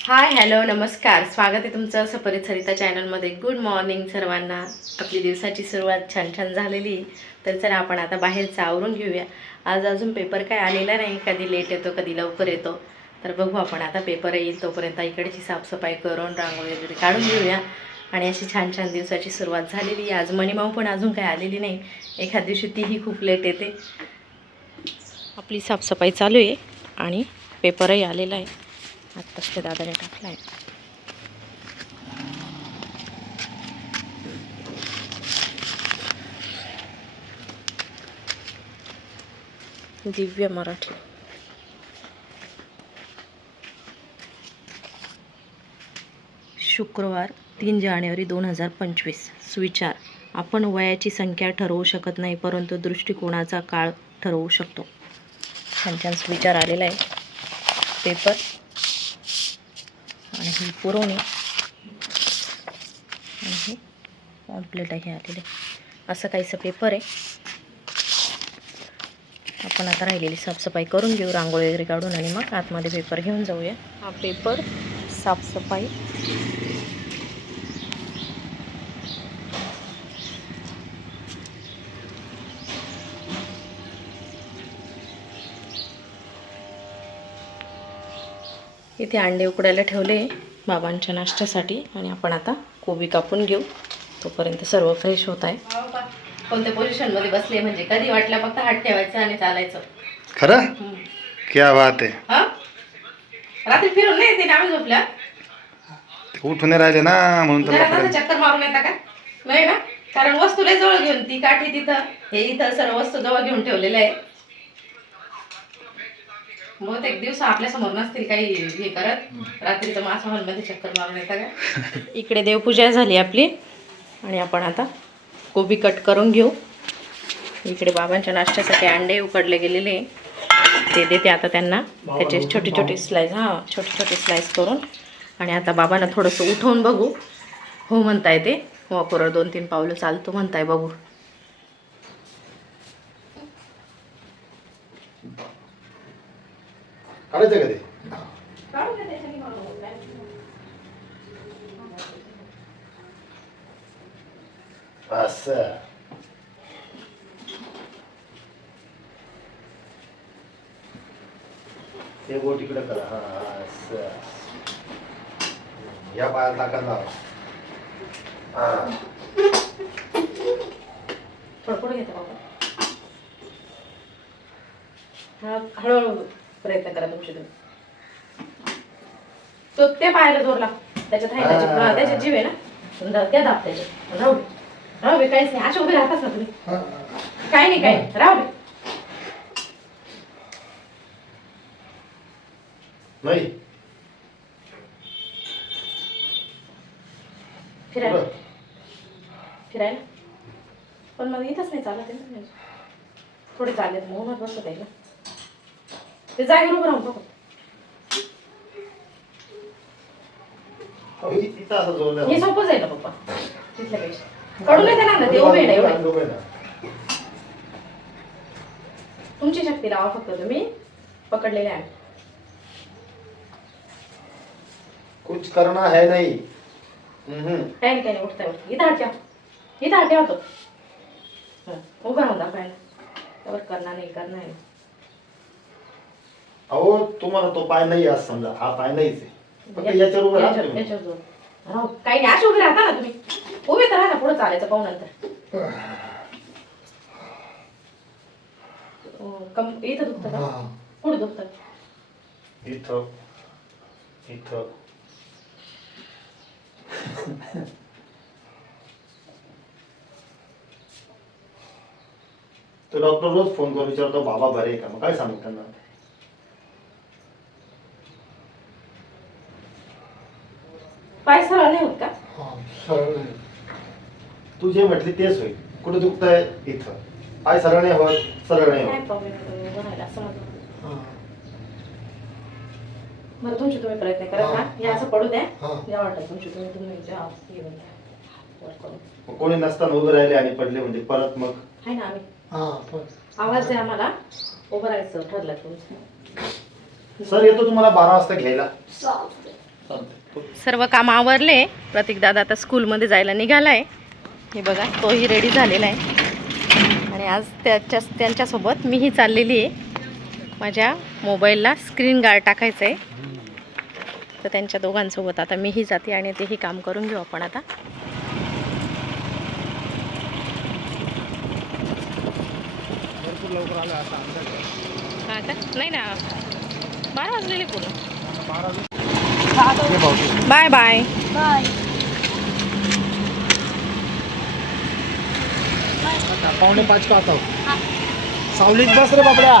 Hi hello नमस्कार. स्वागत आहे तुमचं सपरित सरिता चॅनलमध्ये गुड मॉर्निंग सर्वांना. आपली दिवसाची सुरुवात छान छान झालेली. तर चला आपण आता बाहेरचं आवरून घेऊया. आज अजून पेपर काय आलेला नाही. कधी लेट येतो कधी लवकर येतो. तर बघू आपण आता पेपर येईल तोपर्यंत इकडची साफसफाई करून रांगोळी वगैरे काढून घेऊया. आणि अशी छान छान दिवसाची सुरुवात झालेली. आहे. आज मणिमाऊ पण अजून काय आलेली नाही. एखाद दिवशी तीही खूप लेट येते. आपली साफसफाई चालू आहे आणि पेपरही आलेला आहे. आत्ताच त्या दादाने टाकला आहे दिव्य मराठी. शुक्रवार तीन जानेवारी दोन हजार पंचवीस. सुविचार. आपण वयाची संख्या ठरवू शकत नाही परंतु दृष्टिकोनाचा काळ ठरवू शकतो. छान छान सुविचार आलेला आहे. पेपर. आणि ही पुरवणी. आणि हे आहे आलेले. असं काहीसं पेपर आहे. आपण आता राहिलेली साफसफाई करून घेऊ. रांगोळी वगैरे काढून आणि मग आतमध्ये पेपर घेऊन जाऊया. हा पेपर साफसफाई. इथे अंडे उकडायला ठेवले बाबांच्या नाश्त्यासाठी आणि आपण आता कोबी कापून घेऊ. तोपर्यंत सर्व फ्रेश होत आहे. कोणत्या पोझिशनमध्ये बसले म्हणजे कधी वाटलं फक्त हात ठेवायचं आणि चालायचं? खरं? क्या बात आहे. हा? रात्री फिरून नाही येते आम्ही झोपल्या? उठून राहिले ना म्हणून तर घरात लफडे. असं चक्कर मारून येता का? नाही ना? कारण वस्तू लय जवळ घेऊन ती काठी तिथं. हे इथं सर्व वस्तू जवळ घेऊन ठेवलेलं आहे. मग एक दिवस आपल्यासमोर नसतील काही हे करत रात्रीचं मासा हॉलमध्ये चक्कर मारून येता का? इकडे देवपूजा झाली आपली. आणि आपण आता कोबी कट करून घेऊ. इकडे बाबांच्या नाश्त्यासाठी अंडे उकडले गेलेले. आहे. ते देते आता त्यांना. त्याचे छोटे छोटे स्लाइस हां छोटे छोटे स्लाइस करून. आणि आता बाबांना थोडंसं उठवून बघू. हो म्हणताय ते. वॉकवर दोन तीन पावलं चालतो म्हणताय बघू. काढायचं का ते? असं. ते बोट इकडे करा. हा असं. या पायाला ताकद लावा. हा. थोडं पुढे बाबा. हा हळूहळू प्रयत्न करा तुमचे तुम्ही तो ते पाहायला जोर लाग त्याच्यात आहे त्याच्यात हा, त्याच्यात जीव आहे ना. त्या दाब त्याच्यात राहू दे. राहू दे काहीच नाही. अशा उभे राहताच ना तुम्ही. काही नाही काही नाही. राहू दे. नाही. फिरायला. पुढं. फिरायला? पण मग इथंच नाही चालत आहे ना. थोडे चालले मग बसत आहे ना. ते जागेवर उभं राहून असं जोर द्या. हे सोपं जाईल ना पप्पा? कडून येते ना ते उभे नाही एवढे. उभे ना. तुमची शक्ती लावा फक्त तुम्ही. पकडलेले आहे. कुछ करना है नहीं. हम्म. काही नाही काही नाही उठता उठता इथं हात ठेवा इथं हात. ठेवा तो हं, उभं राहून दाखवायला. त्यावर करणार नाही करणार नाही. अहो तुम्हाला तो पाय नाही आज समजा. हा पाय नाहीच आहे. फक्त याच्यावर उभं राहा याच्यावर- तुम्ही. याच्यावर जोर. राहू. काही नाही असे उभे राहता ना तुम्ही. उभे तर राहा ना पुढे चालायचं पाहू नंतर. अं, कम इथं दुखतं का? हा. पुढे दुखतं. इथं इथं. तो डॉक्टर रोज फोन करून विचारतो बाबा बरे आहे का? मग काय सांगू त्यांना पाय सरळ नाही होत का तू जे म्हटली तेच होईल. कुठे दुखतंय? इथं. पाय सरळ नाही होत सरळ नाही काय होत प्रॉब्लेम तुम्ही उभं राहिला असं माझं बरं तुमचे तुम्ही प्रयत्न करा हा. ना. हे. असं पडू द्या. हा. या वाटत तुमची तुम्ही तुम्ही जा हे बघा. वर करून. मग कोणी नसताना उभे राहिले आणि पडले म्हणजे परत मग? आहे ना आम्ही. हा पण. आवाज द्या आम्हाला. उभं राहायचं ठरलं तुमचं. सर येतो तुम्हाला बारा वाजता घ्यायला. सर्व काम आवरले. प्रतीक दादा आता स्कूलमध्ये जायला निघालाय. हे बघा तोही रेडी झालेला आहे. आणि आज त्याच्या त्यांच्यासोबत मीही चाललेली आहे. माझ्या मोबाईलला स्क्रीन गार्ड टाकायचं आहे. तर त्यांच्या दोघांसोबत आता मीही जाते आणि तेही काम करून घेऊ आपण आता. नाही ना. बारा वाजलेले पूर्ण. बाय. बाय. पावणे पाच का आता? सावलीत बस रे बाबड्या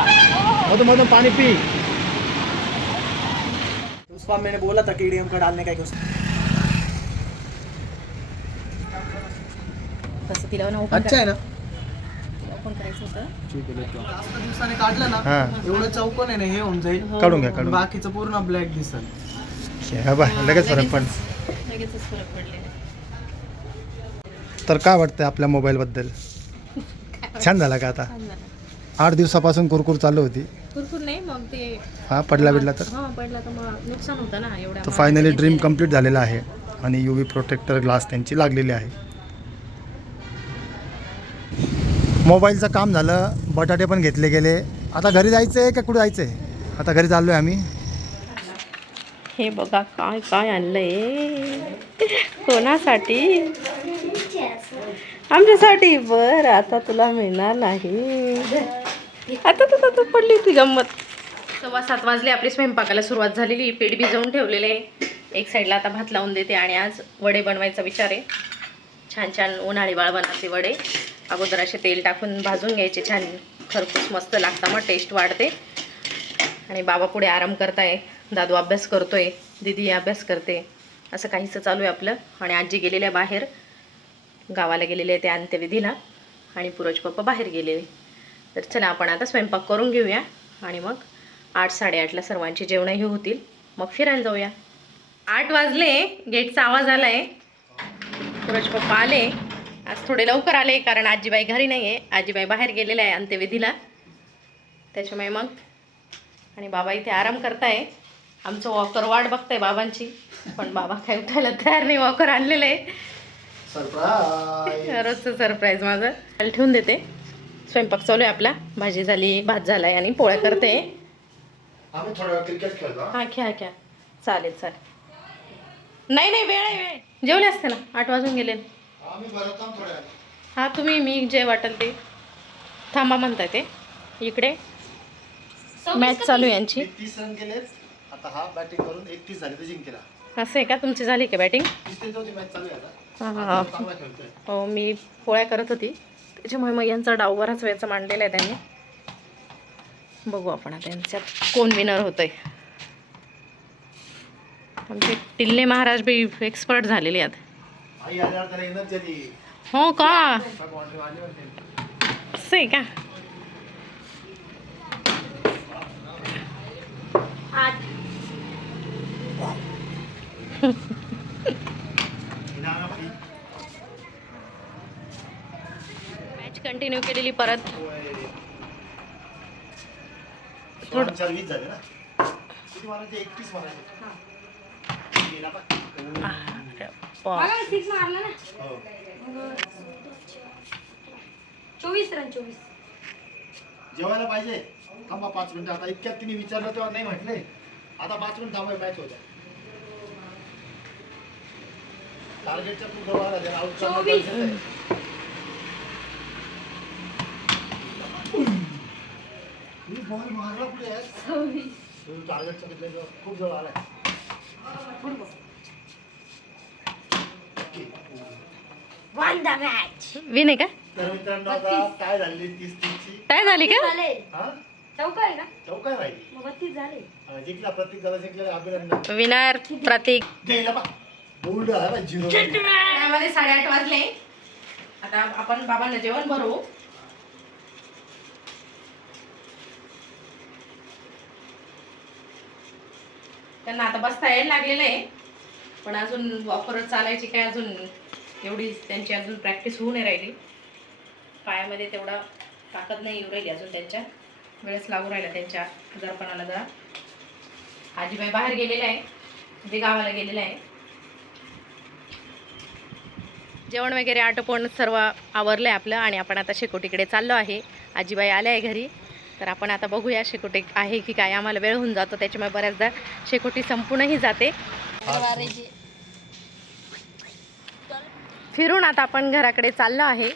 मधून मधून पाणी पी. उस बार मैंने बोला था टीडीएम का डालने का कुछ तसं तिला ना open अच्छा आहे ना? करा- open करायचं होतं. जास्त दिवसाने काढलं ना हा. एवढं चौकोन आहे ना हे होऊन जाईल. हो, काढून घ्या हो. काढून बाकीचं पूर्ण ब्लॅक दिसल. घ्या बा लगेच फरक पड लगेचच फरक पडलेला तर काय वाटतंय आपल्या मोबाईलबद्दल छान झाला का आता? छान झालं. आठ दिवसापासून कुरकुर चालू होती. कुरकुर नाही मग ते हा पडला बिडला तर? हा पडला तर मग नुकसान होतं ना एवढ्या तर महागाचं फायनली ड्रीम. कंप्लीट झालेला आहे आणि यू व्ही प्रोटेक्टर ग्लास त्यांची लागलेली आहे. मोबाईलचं काम झालं बटाटे पण घेतले गेले. आता घरी जायचं आहे का कुठे जायचं आहे आता घरी चाललो आहे आम्ही. हे बघा काय काय आणलंय? कोणासाठी? आमच्यासाठी. बर आता तुला मिळणार नाही. आता तर आता पडली ती गंमत. सव्वा सात वाजले आपली स्वयंपाकाला सुरुवात झालेली. पीठ भिजवून ठेवलेले आहे. एक साईडला आता भात लावून देते आणि आज वडे बनवायचा विचार आहे. छान छान उन्हाळी बाळवणाचे वडे. अगोदर असे तेल टाकून भाजून घ्यायचे. छान खरपूस मस्त लागतं मग टेस्ट वाढते. आणि बाबा पुढे आराम करताय. दादू अभ्यास करतोय दिदी अभ्यास करते. असं काहीसं चालू आहे आपलं. आणि आजी गेलेल्या बाहेर. गावाला गेलेले आहे ते अंत्यविधीला आणि पुरोज पप्पा बाहेर गेलेले तर चला आपण आता स्वयंपाक करून घेऊया आणि मग आठ साडेआठला सर्वांची जेवणंही होतील. मग फिरायला जाऊया. आठ वाजले गेटचा आवाज आला आहे पुरोज पप्पा आले. आज थोडे लवकर आले कारण आजीबाई घरी नाही आहे आजीबाई बाहेर गेलेल्या आहे अंत्यविधीला. त्याच्यामुळे मग आणि बाबा इथे आराम करताय. आमचं वॉकर वाट बघताय बाबांची. पण बाबा काही उठायला तयार नाही वॉकर आणलेलं आहे. सरप्राईज रोजचं सरप्राईज माझं. त्याला ठेवून देते. स्वयंपाक चालू आहे आपला. भाजी झाली भात झालाय आणि पोळ्या करते. आम्ही थोडा वेळ क्रिकेट खेळतो हा. घ्या घ्या चालेल चालेल. नाही नाही वेळ आहे वेळ. जेवले असते ना? आठ वाजून गेले. आम्ही भरत थोड्या वेळ हा तुम्ही मी जे वाटेल ते. थांबा म्हणताय ते. इकडे. मॅच चालू आहे यांची. तीस रन केलेत. आता हा बॅटिंग करून एकतीस झाले तर जिंकेला. असं आहे का? तुमची झाली का बॅटिंग तीस ते चौथी मॅच चालू आहे आता. हां मी पोळ्या करत होती. त्याच्यामुळे मग यांचा डाव बराच वेळचा मांडलेला आहे त्यांनी. बघू आपण आता यांच्यात कोण विनर होतंय. आमचे टिल्ले महाराज बी एक्सपर्ट झालेले आहेत. हो का? होती आहे का मॅच कंटिन्यू केलेली परत थोडं चार वीस झाले ना किती मारायचे एकतीस मारायचे गेला बा. अरे बाप. हो. चोवीस रन चोवीस. जेवायला पाहिजे. थांबा पाच मिनिटं. आता इतक्यात तिने विचारलं तेव्हा नाही म्हटले. आता पाच मिनिट थांबाय मॅच होत्या टार्गेटच्या खूप जवळ आला मारला कुठे आहे? खूप जवळ आलाय वन द मॅच विन आहे का? तर मित्रांनो आता काय झाली तीस तीसची काय झाली का? झाले हा चौका आहे का चौका राहिली मग बत्तीस झाले हा, जिंकला प्रत्येक जण जिंकलेला अभिनंदन विनर प्रतीक. गेला बा बोल्ड आहे बा झिरो त्यामध्ये साडेआठ वाजले आता आपण बाबांना जेवण भरवू त्यांना आता बसता यायला लागलेलं आहे. पण अजून वापरत चालायची काय अजून एवढी त्यांची अजून प्रॅक्टिस होऊ नाही राहिली. पायामध्ये तेवढा ताकद नाही येऊ राहिली अजून त्यांच्या. वेळेस लागू राहिला त्यांच्या आजारपणाला जरा. आजीबाई बाहेर गेलेला आहे. जे गावाला गेलेला आहे. जेवण वगैरे आटोपण सर्व आवरलं आहे आपलं आणि आपण आता शेकोटीकडे चाललो आहे. आजीबाई आल्या आहे घरी. तर आपण आता बघूया शेकोटी आहे की काय. आम्हाला वेळ होऊन जातो त्याच्यामुळे बऱ्याचदा शेकोटी संपूनही जाते. फिरून आता आपण घराकडे चाललो आहे.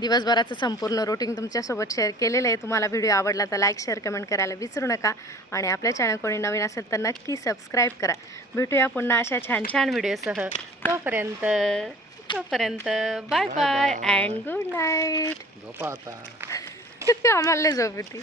दिवसभराचं संपूर्ण रुटीन तुमच्यासोबत शेअर केलेलं आहे. तुम्हाला व्हिडिओ आवडला तर लाईक शेअर कमेंट करायला विसरू नका. आणि आपल्या चॅनल कोणी नवीन असेल तर नक्की सबस्क्राईब करा. भेटूया पुन्हा अशा छान छान व्हिडिओसह तोपर्यंत तोपर्यंत bye bye and good night झोपा आता. आम्हाला लय झोप येते